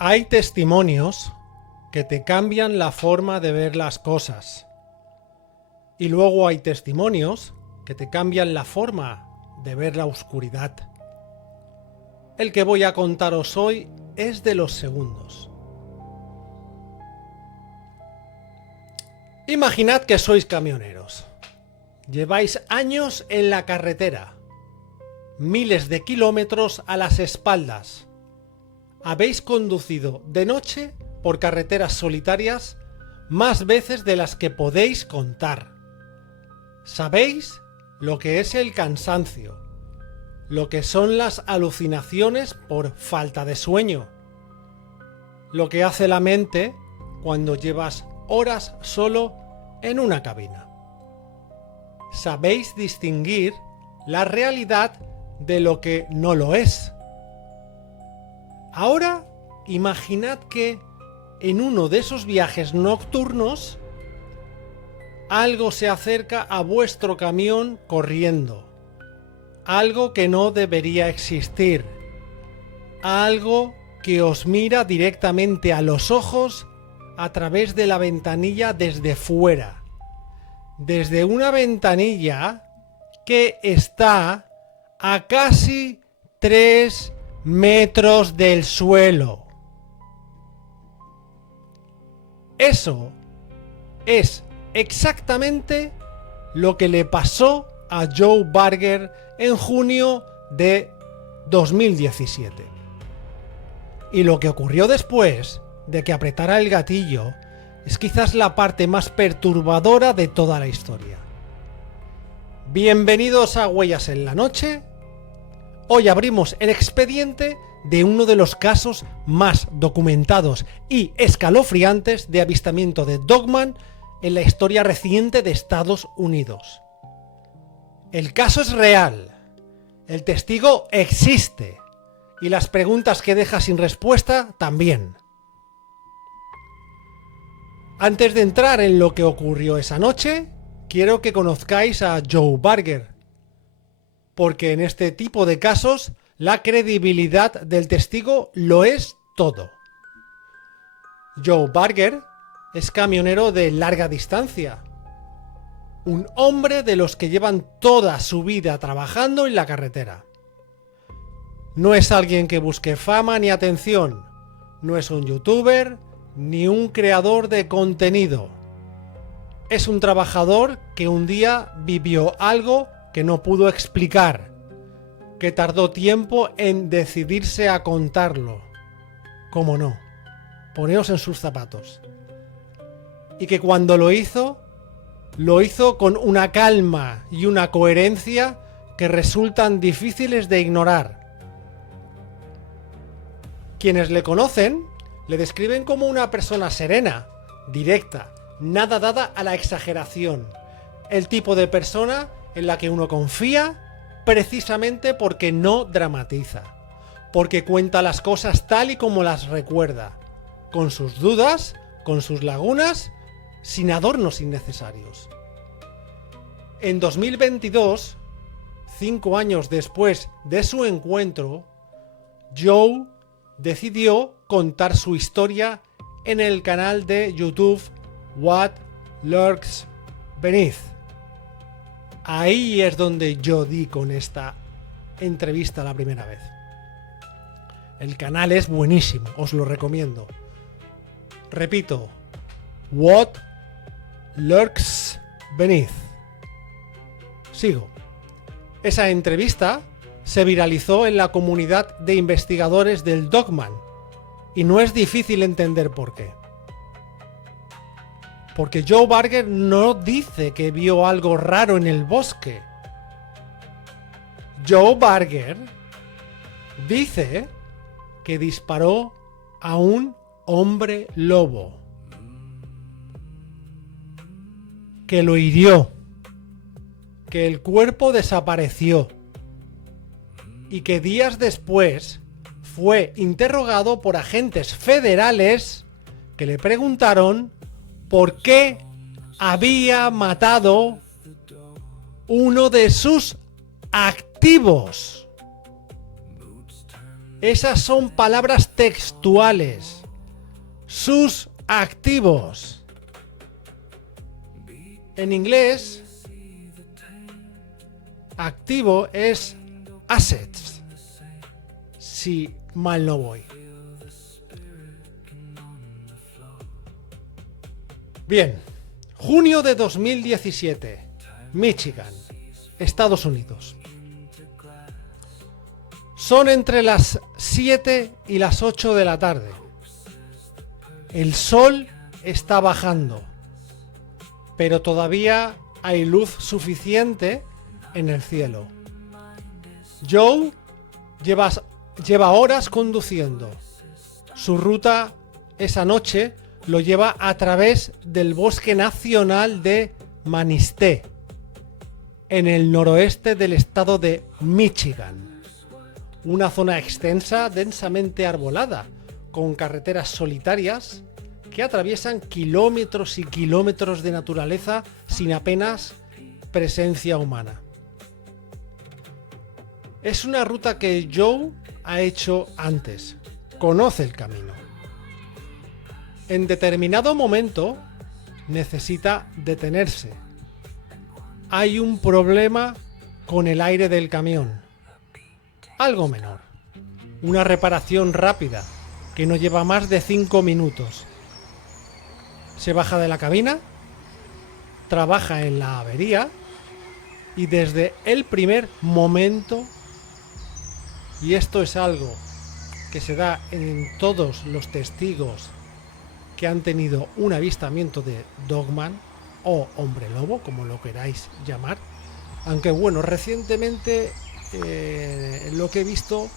Hay testimonios que te cambian la forma de ver las cosas. Y luego hay testimonios que te cambian la forma de ver la oscuridad. El que voy a contaros hoy es de los segundos. Imaginad que sois camioneros. Lleváis años en la carretera. Miles de kilómetros a las espaldas. Habéis conducido de noche por carreteras solitarias más veces de las que podéis contar. Sabéis lo que es el cansancio, lo que son las alucinaciones por falta de sueño, lo que hace la mente cuando llevas horas solo en una cabina. Sabéis distinguir la realidad de lo que no lo es. Ahora, imaginad que en uno de esos viajes nocturnos algo se acerca a vuestro camión corriendo. Algo que no debería existir. Algo que os mira directamente a los ojos a través de la ventanilla desde fuera. Desde una ventanilla que está a casi 3 metros del suelo. Eso es exactamente lo que le pasó a Joe Barger en junio de 2017. Y lo que ocurrió después de que apretara el gatillo es quizás la parte más perturbadora de toda la historia. Bienvenidos a Huellas en la Noche. Hoy abrimos el expediente de uno de los casos más documentados y escalofriantes de avistamiento de Dogman en la historia reciente de Estados Unidos. El caso es real, el testigo existe y las preguntas que deja sin respuesta también. Antes de entrar en lo que ocurrió esa noche, quiero que conozcáis a Joe Barger, porque en este tipo de casos la credibilidad del testigo lo es todo. Joe Barger es camionero de larga distancia, un hombre de los que llevan toda su vida trabajando en la carretera. No es alguien que busque fama ni atención, no es un youtuber ni un creador de contenido. Es un trabajador que un día vivió algo que no pudo explicar, que tardó tiempo en decidirse a contarlo. ¿Cómo no? Poneos en sus zapatos. Y que cuando lo hizo con una calma y una coherencia que resultan difíciles de ignorar. Quienes le conocen le describen como una persona serena, directa, nada dada a la exageración. El tipo de persona en la que uno confía precisamente porque no dramatiza, porque cuenta las cosas tal y como las recuerda, con sus dudas, con sus lagunas, sin adornos innecesarios. En 2022, 5 años después de su encuentro, Joe decidió contar su historia en el canal de YouTube What Lurks Beneath. Ahí es donde yo di con esta entrevista la primera vez. El canal es buenísimo, os lo recomiendo. Repito, What Lurks Beneath. Sigo. Esa entrevista se viralizó en la comunidad de investigadores del Dogman y no es difícil entender por qué. Porque Joe Barger no dice que vio algo raro en el bosque. Joe Barger dice que disparó a un hombre lobo, que lo hirió, que el cuerpo desapareció y que días después fue interrogado por agentes federales que le preguntaron por qué había matado uno de sus activos. Esas son palabras textuales. Sus activos. En inglés, activo es assets, si mal no voy. Bien, junio de 2017, Michigan, Estados Unidos. Son entre las 7 y las 8 de la tarde. El sol está bajando, pero todavía hay luz suficiente en el cielo. Joe lleva horas conduciendo. Su ruta esa noche lo lleva a través del Bosque Nacional de Manistee, en el noroeste del estado de Michigan. Una zona extensa, densamente arbolada, con carreteras solitarias que atraviesan kilómetros y kilómetros de naturaleza sin apenas presencia humana. Es una ruta que Joe ha hecho antes. Conoce el camino. En determinado momento necesita detenerse. Hay un problema con el aire del camión. Algo menor. Una reparación rápida que no lleva más de 5 minutos. Se baja de la cabina, trabaja en la avería y desde el primer momento, y esto es algo que se da en todos los testigos que han tenido un avistamiento de Dogman o hombre lobo, como lo queráis llamar, aunque bueno, recientemente lo que he visto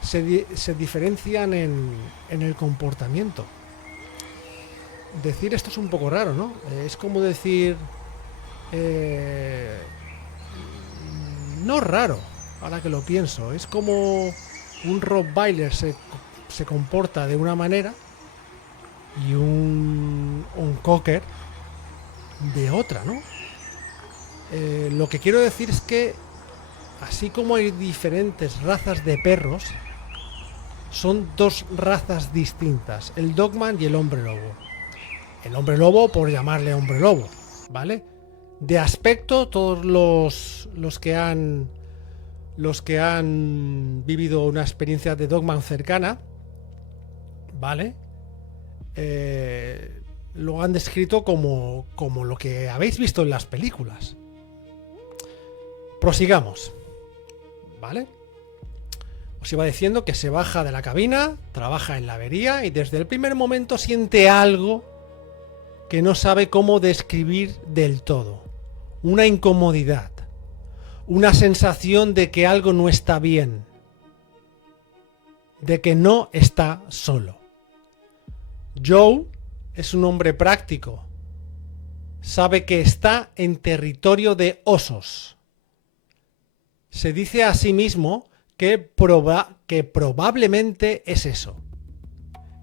se diferencian en el comportamiento. Decir esto es un poco raro, ¿no? Es como decir... no raro, ahora que lo pienso. Es como un Rottweiler se comporta de una manera y un Cocker de otra, ¿no? Lo que quiero decir es que así como hay diferentes razas de perros, son dos razas distintas, el Dogman y el hombre lobo. El hombre lobo por llamarle hombre lobo, ¿vale? De aspecto, todos los que han vivido una experiencia de Dogman cercana, ¿vale? Lo han descrito como lo que habéis visto en las películas. Prosigamos, ¿vale? Os iba diciendo que se baja de la cabina, trabaja en la avería y desde el primer momento siente algo que no sabe cómo describir del todo. Una incomodidad, una sensación de que algo no está bien, de que no está solo. Joe es un hombre práctico, sabe que está en territorio de osos. Se dice a sí mismo que probablemente es eso,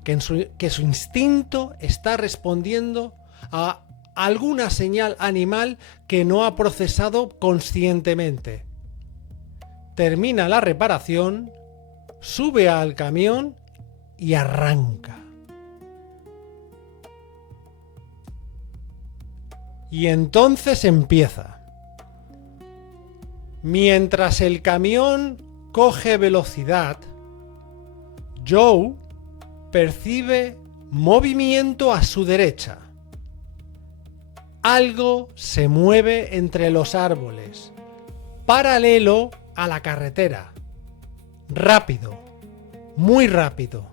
que su instinto está respondiendo a alguna señal animal que no ha procesado conscientemente. Termina la reparación, sube al camión y arranca. Y entonces empieza. Mientras el camión coge velocidad, Joe percibe movimiento a su derecha. Algo se mueve entre los árboles, paralelo a la carretera. Rápido, muy rápido,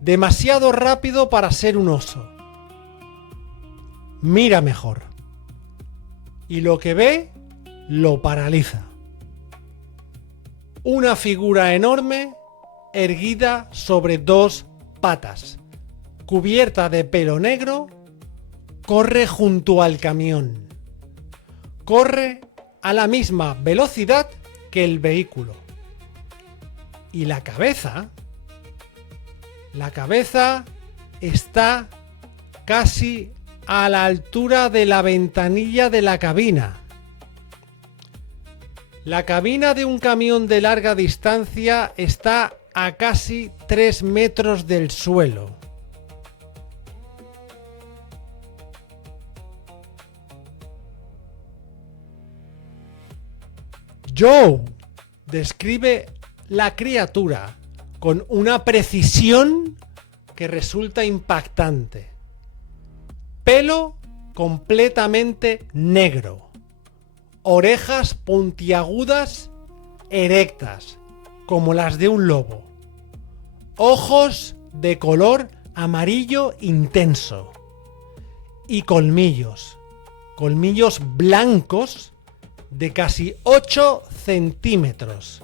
demasiado rápido para ser un oso. Mira mejor. Y lo que ve lo paraliza. Una figura enorme erguida sobre dos patas, cubierta de pelo negro, corre junto al camión. Corre a la misma velocidad que el vehículo. Y la cabeza está casi a la altura de la ventanilla de la cabina. La cabina de un camión de larga distancia está a casi 3 metros del suelo. Joe describe la criatura con una precisión que resulta impactante. Pelo completamente negro, orejas puntiagudas erectas, como las de un lobo, ojos de color amarillo intenso y colmillos blancos de casi 8 centímetros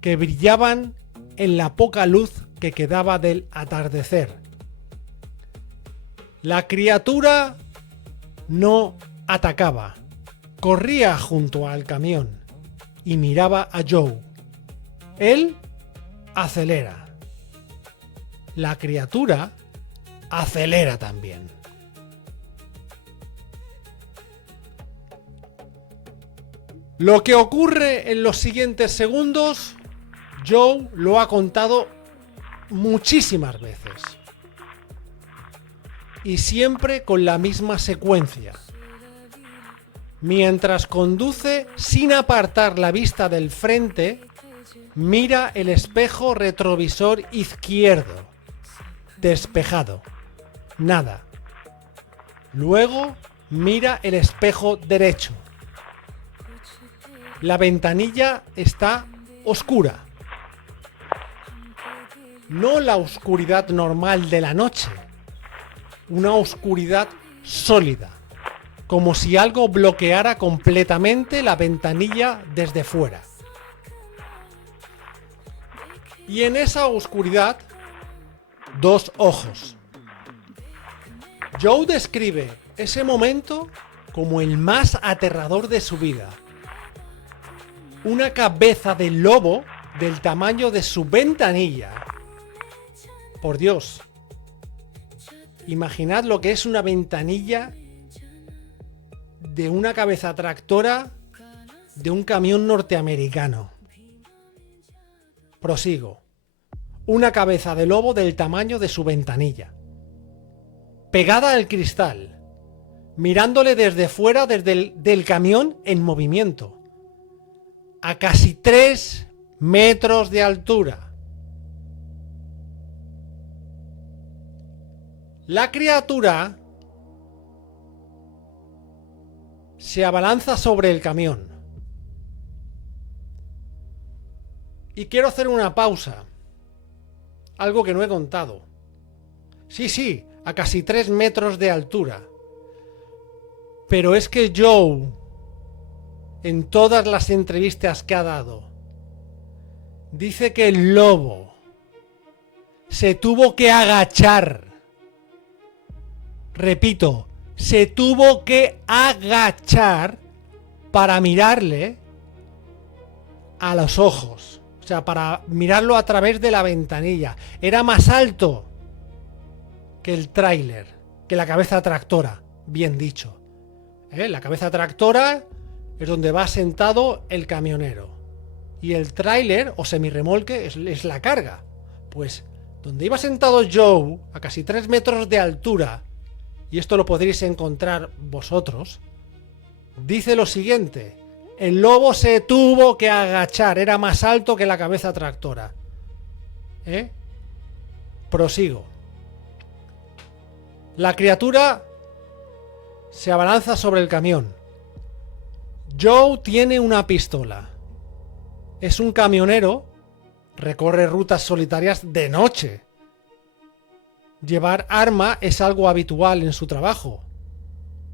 que brillaban en la poca luz que quedaba del atardecer. La criatura no atacaba, corría junto al camión y miraba a Joe. Él acelera. La criatura acelera también. Lo que ocurre en los siguientes segundos, Joe lo ha contado muchísimas veces. Y siempre con la misma secuencia. Mientras conduce sin apartar la vista del frente, mira el espejo retrovisor izquierdo. Despejado. Nada. Luego mira el espejo derecho. La ventanilla está oscura. No la oscuridad normal de la noche. Una oscuridad sólida. Como si algo bloqueara completamente la ventanilla desde fuera. Y en esa oscuridad, 2 ojos. Joe describe ese momento como el más aterrador de su vida. Una cabeza de lobo del tamaño de su ventanilla. Por Dios. Imaginad lo que es una ventanilla de una cabeza tractora de un camión norteamericano. Prosigo. Una cabeza de lobo del tamaño de su ventanilla. Pegada al cristal. Mirándole desde fuera del camión en movimiento. A casi 3 metros de altura. La criatura se abalanza sobre el camión. Y quiero hacer una pausa. Algo que no he contado. Sí, a casi 3 metros de altura. Pero es que Joe, en todas las entrevistas que ha dado, dice que el lobo se tuvo que agachar. Repito, se tuvo que agachar para mirarle a los ojos. O sea, para mirarlo a través de la ventanilla. Era más alto que el tráiler, que la cabeza tractora, bien dicho. La cabeza tractora es donde va sentado el camionero. Y el tráiler o semirremolque es la carga. Pues donde iba sentado Joe, a casi 3 metros de altura, y esto lo podréis encontrar vosotros, dice lo siguiente: el lobo se tuvo que agachar, era más alto que la cabeza tractora. Prosigo. La criatura se abalanza sobre el camión. Joe tiene una pistola. Es un camionero, recorre rutas solitarias de noche. Llevar arma es algo habitual en su trabajo.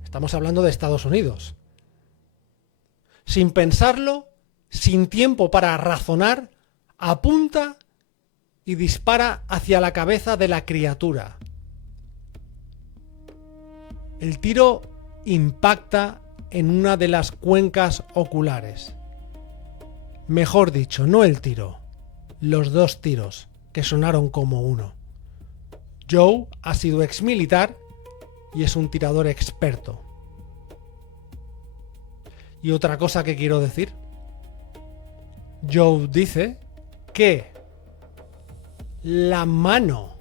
Estamos hablando de Estados Unidos. Sin pensarlo, sin tiempo para razonar, apunta y dispara hacia la cabeza de la criatura. El tiro impacta en una de las cuencas oculares. Mejor dicho, no el tiro, los 2 tiros, que sonaron como uno. Joe ha sido exmilitar y es un tirador experto. Y otra cosa que quiero decir. Joe dice que la mano,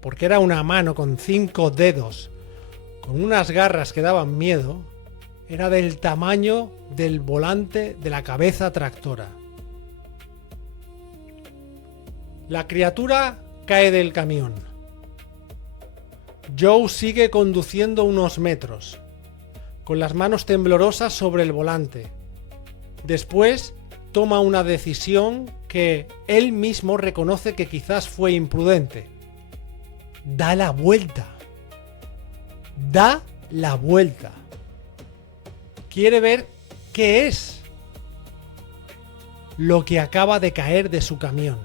porque era una mano con 5 dedos, con unas garras que daban miedo, era del tamaño del volante de la cabeza tractora. La criatura cae del camión. Joe sigue conduciendo unos metros, con las manos temblorosas sobre el volante. Después toma una decisión que él mismo reconoce que quizás fue imprudente. Da la vuelta. Da la vuelta. Quiere ver qué es lo que acaba de caer de su camión.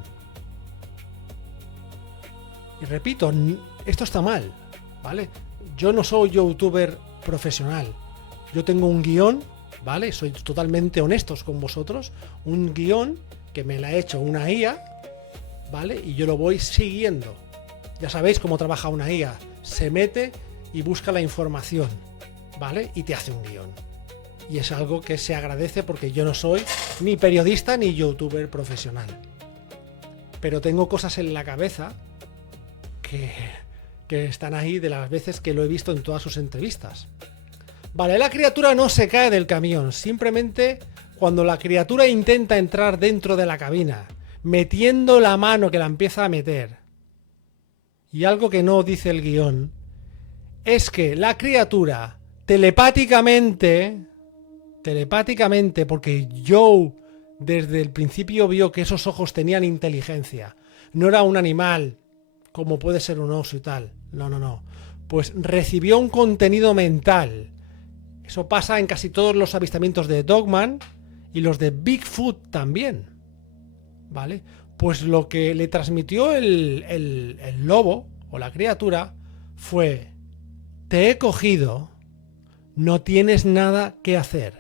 Y repito, esto está mal, ¿vale? Yo no soy youtuber profesional. Yo tengo un guión, ¿vale? Soy totalmente honestos con vosotros. Un guión que me la ha hecho una IA, ¿vale? Y yo lo voy siguiendo. Ya sabéis cómo trabaja una IA. Se mete y busca la información, ¿vale? Y te hace un guión. Y es algo que se agradece porque yo no soy ni periodista ni youtuber profesional. Pero tengo cosas en la cabeza que están ahí de las veces que lo he visto en todas sus entrevistas. Vale, la criatura no se cae del camión, simplemente cuando la criatura intenta entrar dentro de la cabina, metiendo la mano que la empieza a meter. Y algo que no dice el guión es que la criatura telepáticamente, porque Joe desde el principio vio que esos ojos tenían inteligencia, no era un animal como puede ser un oso y tal, no, pues recibió un contenido mental. Eso pasa en casi todos los avistamientos de Dogman y los de Bigfoot también, ¿vale? Pues lo que le transmitió el lobo o la criatura fue: te he cogido, no tienes nada que hacer.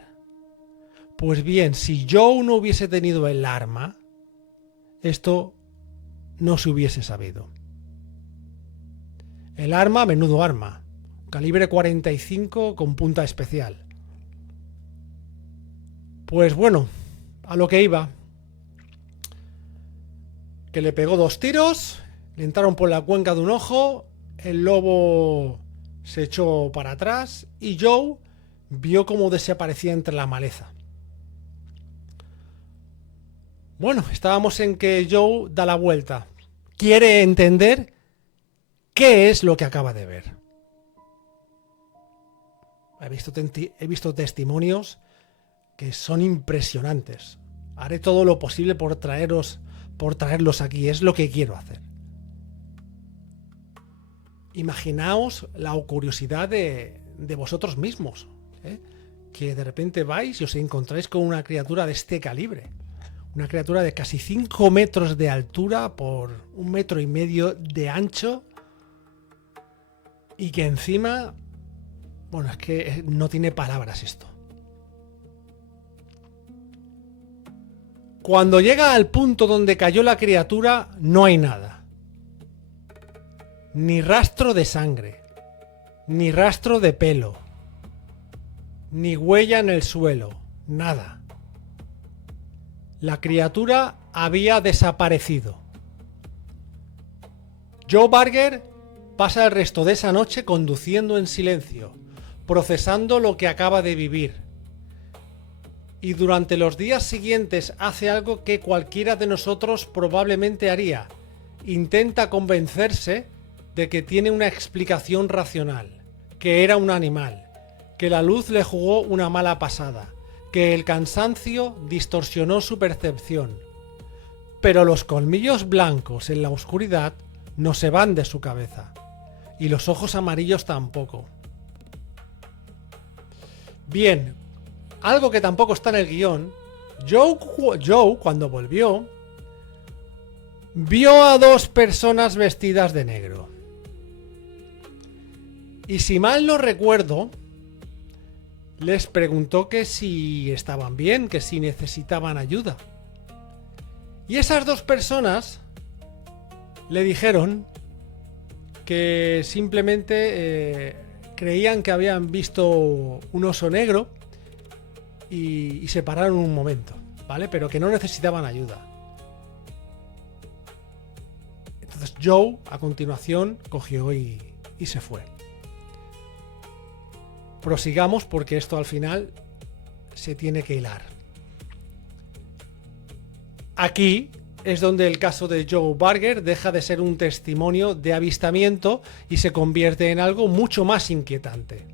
Pues bien, si Joe no hubiese tenido el arma, esto no se hubiese sabido. El arma, menudo arma, calibre 45 con punta especial. Pues bueno, a lo que iba, que le pegó 2 tiros, le entraron por la cuenca de un ojo, el lobo se echó para atrás y Joe vio cómo desaparecía entre la maleza. Bueno, estábamos en que Joe da la vuelta. Quiere entender qué es lo que acaba de ver. He visto testimonios que son impresionantes. Haré todo lo posible por traerlos aquí. Es lo que quiero hacer. Imaginaos la curiosidad de vosotros mismos, ¿eh? Que de repente vais y os encontráis con una criatura de este calibre. Una criatura de casi 5 metros de altura por 1,5 metros de ancho. Y que encima, bueno, es que no tiene palabras esto. Cuando llega al punto donde cayó la criatura, no hay nada. Ni rastro de sangre, ni rastro de pelo, ni huella en el suelo, nada. La criatura había desaparecido. Joe Barger pasa el resto de esa noche conduciendo en silencio, procesando lo que acaba de vivir. Y durante los días siguientes hace algo que cualquiera de nosotros probablemente haría. Intenta convencerse de que tiene una explicación racional, que era un animal, que la luz le jugó una mala pasada, que el cansancio distorsionó su percepción. Pero los colmillos blancos en la oscuridad no se van de su cabeza, y los ojos amarillos tampoco. Bien, algo que tampoco está en el guión, Joe cuando volvió, vio a 2 personas vestidas de negro. Y si mal no recuerdo, les preguntó que si estaban bien, que si necesitaban ayuda. Y esas 2 personas le dijeron que simplemente creían que habían visto un oso negro y se pararon un momento, ¿vale? Pero que no necesitaban ayuda. Joe, a continuación, cogió y se fue. Prosigamos porque esto al final se tiene que hilar. Aquí es donde el caso de Joe Barger deja de ser un testimonio de avistamiento y se convierte en algo mucho más inquietante.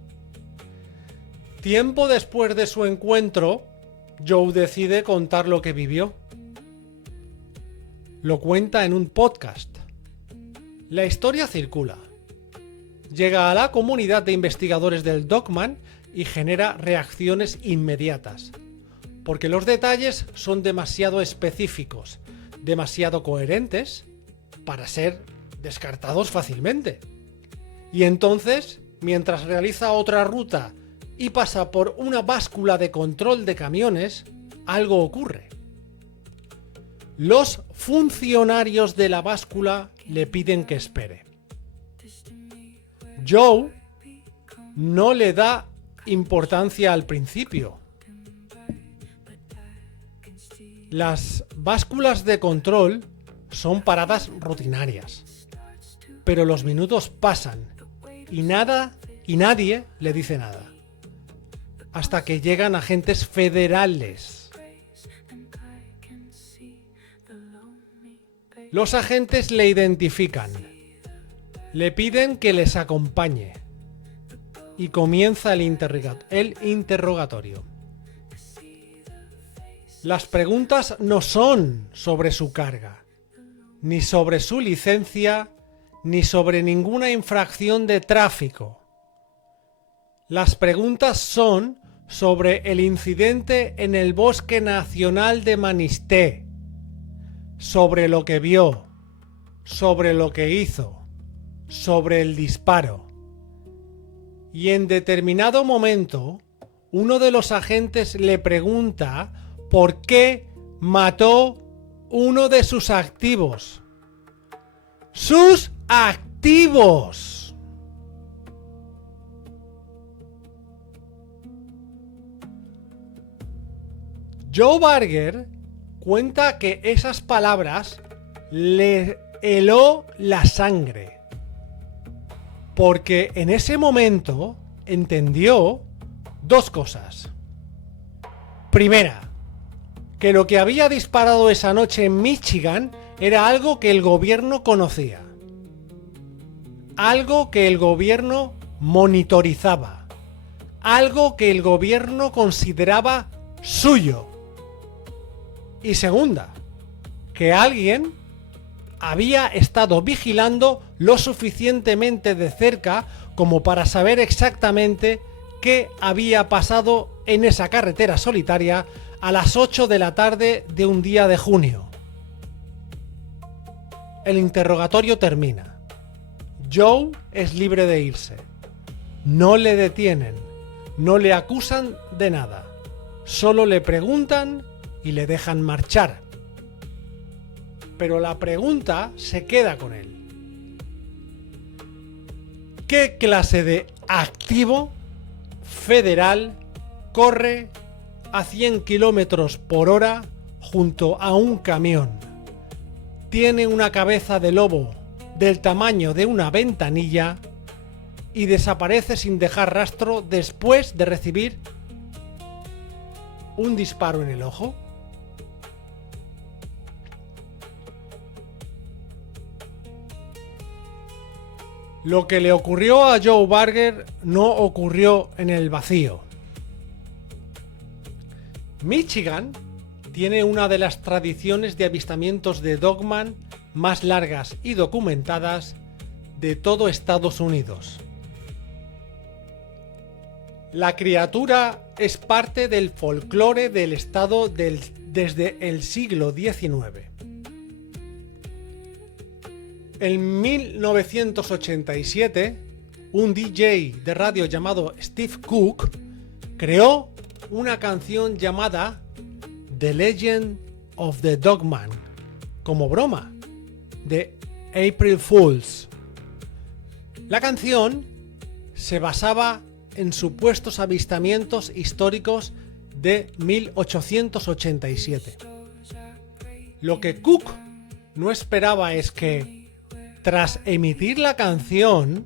Tiempo después de su encuentro, Joe decide contar lo que vivió. Lo cuenta en un podcast. La historia circula. Llega a la comunidad de investigadores del Dogman y genera reacciones inmediatas, porque los detalles son demasiado específicos, demasiado coherentes para ser descartados fácilmente. Y entonces, mientras realiza otra ruta y pasa por una báscula de control de camiones, algo ocurre. Los funcionarios de la báscula le piden que espere. Joe no le da importancia al principio. Las básculas de control son paradas rutinarias, pero los minutos pasan y nadie le dice nada, hasta que llegan agentes federales. Los agentes le identifican, le piden que les acompañe y comienza el interrogatorio. Las preguntas no son sobre su carga, ni sobre su licencia, ni sobre ninguna infracción de tráfico. Las preguntas son sobre el incidente en el Bosque Nacional de Manistee, sobre lo que vio, sobre lo que hizo, sobre el disparo. Y en determinado momento, uno de los agentes le pregunta por qué mató uno de sus activos. ¡Sus activos! Joe Barger cuenta que esas palabras le heló la sangre, porque en ese momento entendió dos cosas. Primera, que lo que había disparado esa noche en Michigan era algo que el gobierno conocía, algo que el gobierno monitorizaba, algo que el gobierno consideraba suyo. Y segunda, que alguien había estado vigilando lo suficientemente de cerca como para saber exactamente qué había pasado en esa carretera solitaria a las 8 de la tarde de un día de junio. El interrogatorio termina. Joe es libre de irse. No le detienen, no le acusan de nada. Solo le preguntan y le dejan marchar. Pero la pregunta se queda con él. ¿Qué clase de activo federal corre a 100 kilómetros por hora junto a un camión? Tiene una cabeza de lobo del tamaño de una ventanilla y desaparece sin dejar rastro después de recibir un disparo en el ojo. Lo que le ocurrió a Joe Barger no ocurrió en el vacío. Michigan tiene una de las tradiciones de avistamientos de Dogman más largas y documentadas de todo Estados Unidos. La criatura es parte del folclore del estado desde el siglo XIX. En 1987, un DJ de radio llamado Steve Cook creó una canción llamada The Legend of the Dogman, como broma, de April Fools. La canción se basaba en supuestos avistamientos históricos de 1887. Lo que Cook no esperaba es que, tras emitir la canción,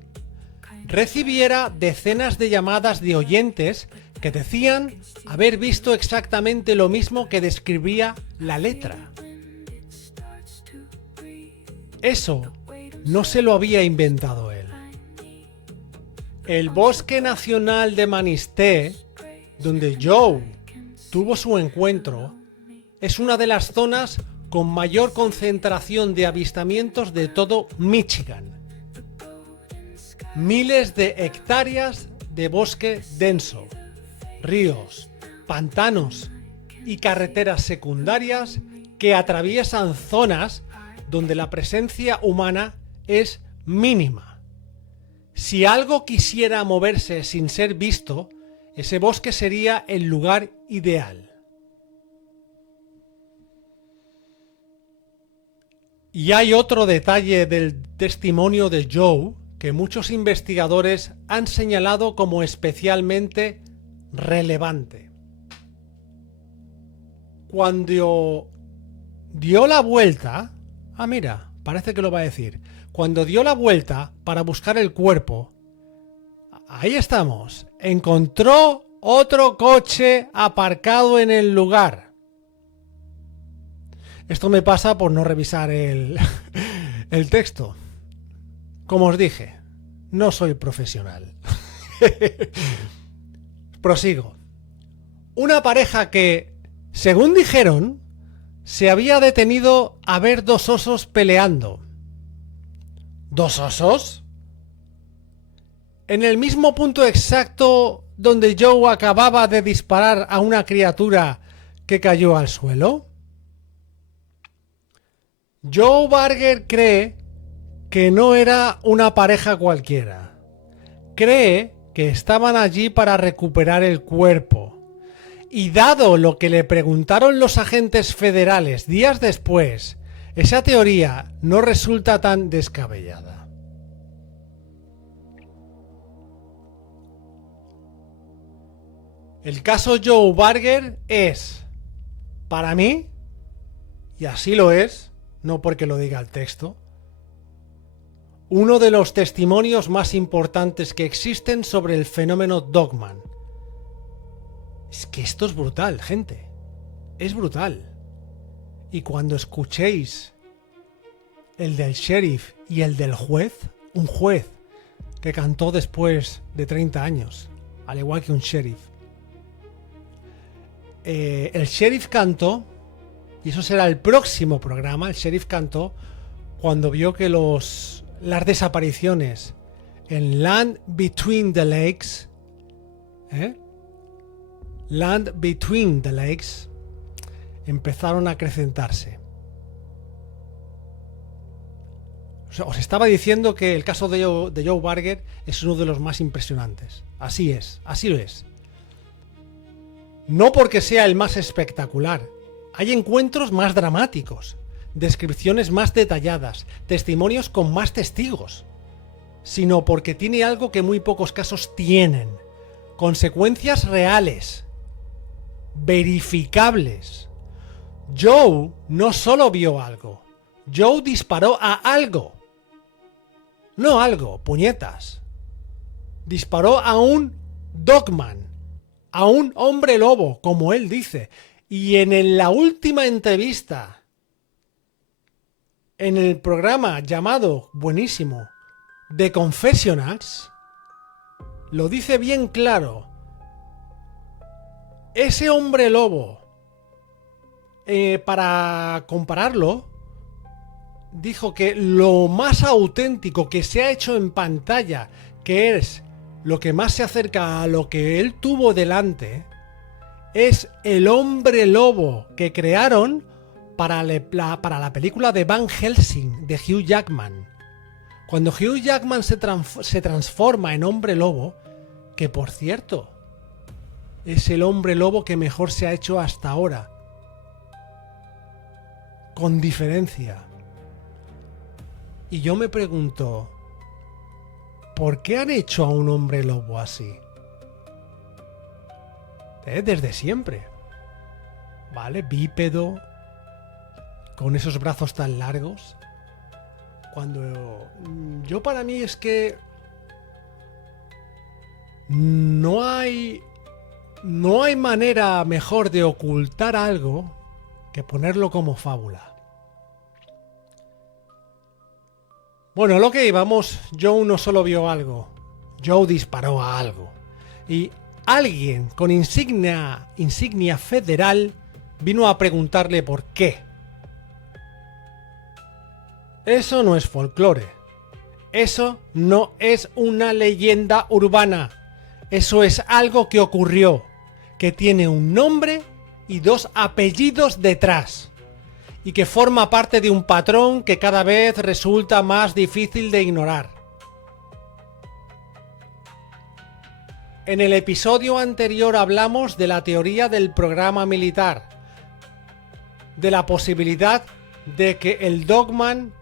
recibiera decenas de llamadas de oyentes que decían haber visto exactamente lo mismo que describía la letra. Eso no se lo había inventado él. El Bosque Nacional de Manistee, donde Joe tuvo su encuentro, es una de las zonas con mayor concentración de avistamientos de todo Michigan. Miles de hectáreas de bosque denso, ríos, pantanos y carreteras secundarias que atraviesan zonas donde la presencia humana es mínima. Si algo quisiera moverse sin ser visto, ese bosque sería el lugar ideal. Y hay otro detalle del testimonio de Joe que muchos investigadores han señalado como especialmente relevante. Cuando dio la vuelta, mira, parece que lo va a decir, cuando dio la vuelta para buscar el cuerpo, ahí estamos, encontró otro coche aparcado en el lugar. Esto me pasa por no revisar el texto. Como os dije, no soy profesional. Prosigo. Una pareja que, según dijeron, se había detenido a ver dos osos peleando. ¿Dos osos? En el mismo punto exacto donde Joe acababa de disparar a una criatura que cayó al suelo. Joe Barger cree que no era una pareja cualquiera. Cree que estaban allí para recuperar el cuerpo. Y dado lo que le preguntaron los agentes federales días después, esa teoría no resulta tan descabellada. El caso Joe Barger es, para mí, y así lo es, no porque lo diga el texto, uno de los testimonios más importantes que existen sobre el fenómeno Dogman. Es que esto es brutal, gente. Es brutal. Y cuando escuchéis el del sheriff y el del juez, un juez que cantó después de 30 años, al igual que un sheriff. El sheriff cantó, y eso será el próximo programa, el sheriff cantó cuando vio que las desapariciones en Land Between the Lakes, Land Between the Lakes, empezaron a acrecentarse. O sea, os estaba diciendo que el caso de Joe Barger es uno de los más impresionantes. Así es, así lo es. No porque sea el más espectacular. Hay encuentros más dramáticos, descripciones más detalladas, testimonios con más testigos, sino porque tiene algo que muy pocos casos tienen: consecuencias reales, verificables. Joe no solo vio algo, Joe disparó a algo. No algo, puñetas. Disparó a un Dogman, a un hombre lobo, como él dice. Y en la última entrevista, en el programa llamado, buenísimo, The Confessionals, lo dice bien claro. Ese hombre lobo, para compararlo, dijo que lo más auténtico que se ha hecho en pantalla, que es lo que más se acerca a lo que él tuvo delante, es el hombre lobo que crearon para la película de Van Helsing de Hugh Jackman. Cuando Hugh Jackman se transforma en hombre lobo, que por cierto, es el hombre lobo que mejor se ha hecho hasta ahora, con diferencia. Y yo me pregunto, ¿por qué han hecho a un hombre lobo así? Desde siempre. ¿Vale? Bípedo, con esos brazos tan largos. Yo para mí es que no hay manera mejor de ocultar algo que ponerlo como fábula. Bueno, lo que íbamos, Joe no solo vio algo, Joe disparó a algo. Y alguien con insignia federal vino a preguntarle por qué. Eso no es folclore. Eso no es una leyenda urbana. Eso es algo que ocurrió, que tiene un nombre y 2 apellidos detrás, y que forma parte de un patrón que cada vez resulta más difícil de ignorar. En el episodio anterior hablamos de la teoría del programa militar, de la posibilidad de que el Dogman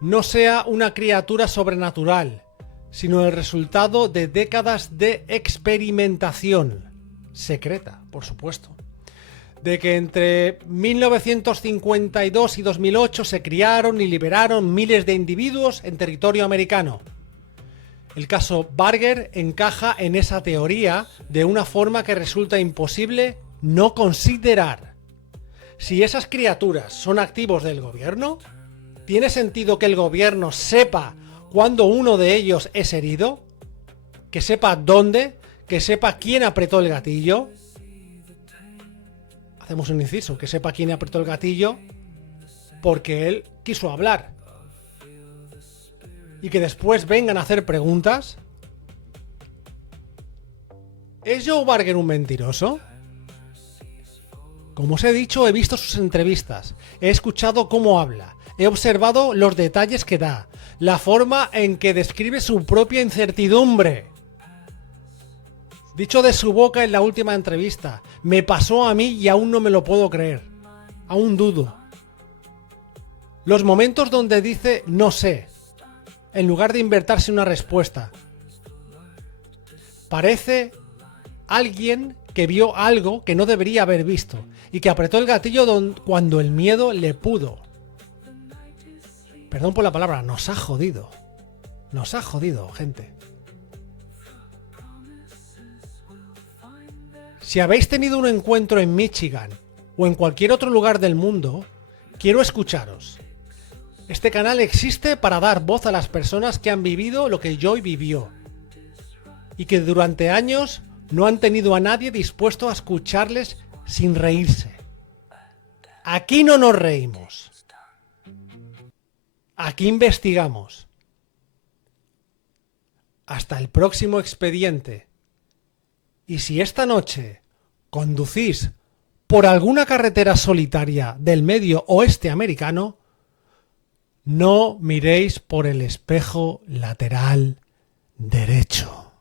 no sea una criatura sobrenatural, sino el resultado de décadas de experimentación, secreta, por supuesto. De que entre 1952 y 2008 se criaron y liberaron miles de individuos en territorio americano. El caso Barger encaja en esa teoría de una forma que resulta imposible no considerar. Si esas criaturas son activos del gobierno, ¿tiene sentido que el gobierno sepa cuándo uno de ellos es herido? ¿Que sepa dónde? ¿Que sepa quién apretó el gatillo? Hacemos un inciso, que sepa quién apretó el gatillo porque él quiso hablar. Y que después vengan a hacer preguntas. ¿Es Joe Barger un mentiroso? Como os he dicho, he visto sus entrevistas, he escuchado cómo habla, he observado los detalles que da, la forma en que describe su propia incertidumbre. Dicho de su boca en la última entrevista, me pasó a mí y aún no me lo puedo creer. Aún dudo. Los momentos donde dice no sé, en lugar de inventarse una respuesta. Parece alguien que vio algo que no debería haber visto y que apretó el gatillo cuando el miedo le pudo. Perdón por la palabra, nos ha jodido. Nos ha jodido, gente. Si habéis tenido un encuentro en Michigan o en cualquier otro lugar del mundo, quiero escucharos. Este canal existe para dar voz a las personas que han vivido lo que Joy vivió y que durante años no han tenido a nadie dispuesto a escucharles sin reírse. Aquí no nos reímos. Aquí investigamos. Hasta el próximo expediente. Y si esta noche conducís por alguna carretera solitaria del medio oeste americano, no miréis por el espejo lateral derecho.